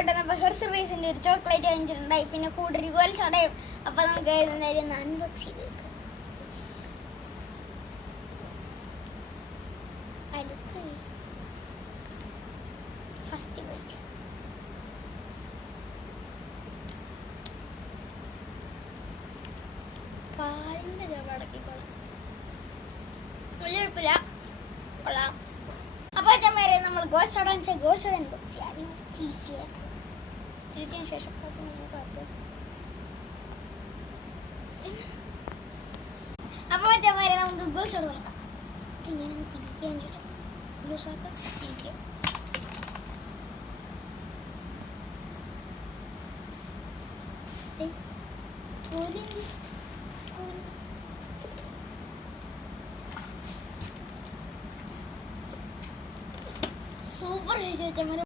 പോയിട്ട് നമ്മൾ ഹെർസ് റൈസിൻ്റെ ഒരു ചോക്ലേറ്റ് വാങ്ങിച്ചിട്ടുണ്ടായി, പിന്നെ കൂടെ ഒരു ഗോൽ ചടയും. അപ്പോൾ നമുക്ക് എന്തായാലും അൺബോക്സ് ചെയ്ത് വെക്കാം. അടുത്ത് ഫസ്റ്റ് ബൈക്ക് പാലിൻ്റെ ചവടക്കിക്കോളാം, വലിയ കുഴപ്പമില്ല, കൊള്ളാം. അപ്പോൾ ചമ്മേരെ നമ്മൾ ഗോൾസോഡ അൺബോക്സ് ചെയ്യാം. ആദ്യം തിരിച്ചതിന് ശേഷം അപ്പോൾ ചമ്മേരെ നമുക്ക് ഗോൾസോഡ നോക്കാം. ഇങ്ങനെ തിരിക്കാൻ ചുറ്റും ലൂസാക്കാം, തിരിക്കാം. സൂപ്പർ